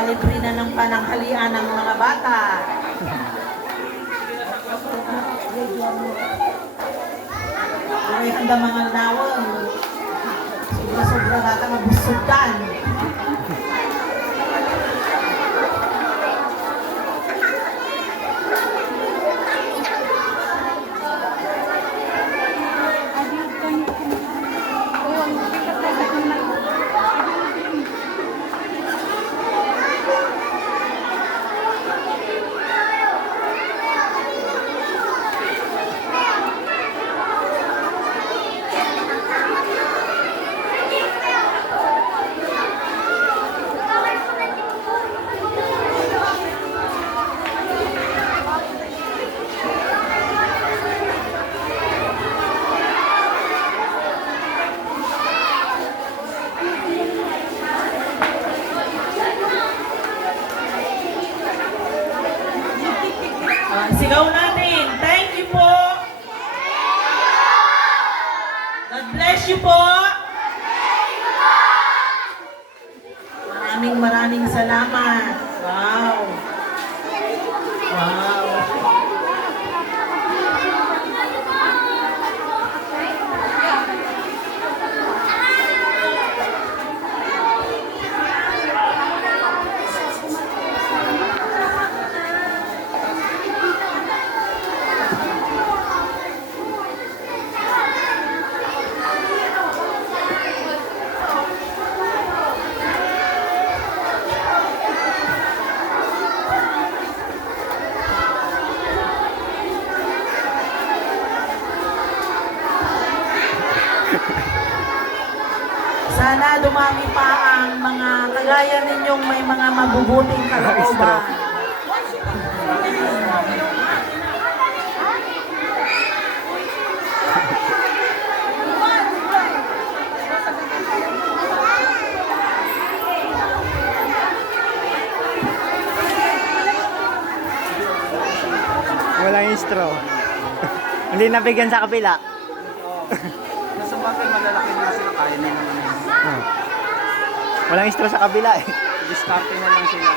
Nakalibre na ng pananghalian ng mga bata. Ay, handa mga nawang. Sobra-sobra data mabusugan. Sigaw natin. Thank you po. God bless you po. Maraming salamat. Wow. Wow. Sana dumami pa ang mga kagaya ninyong may mga mabubuting kalooban. Walang straw. Hindi nabigyan sa kapila. Nasa bakit malalaki na sila, kaya na naman yun. Walang straw sa kabila eh. Discarte na lang sila.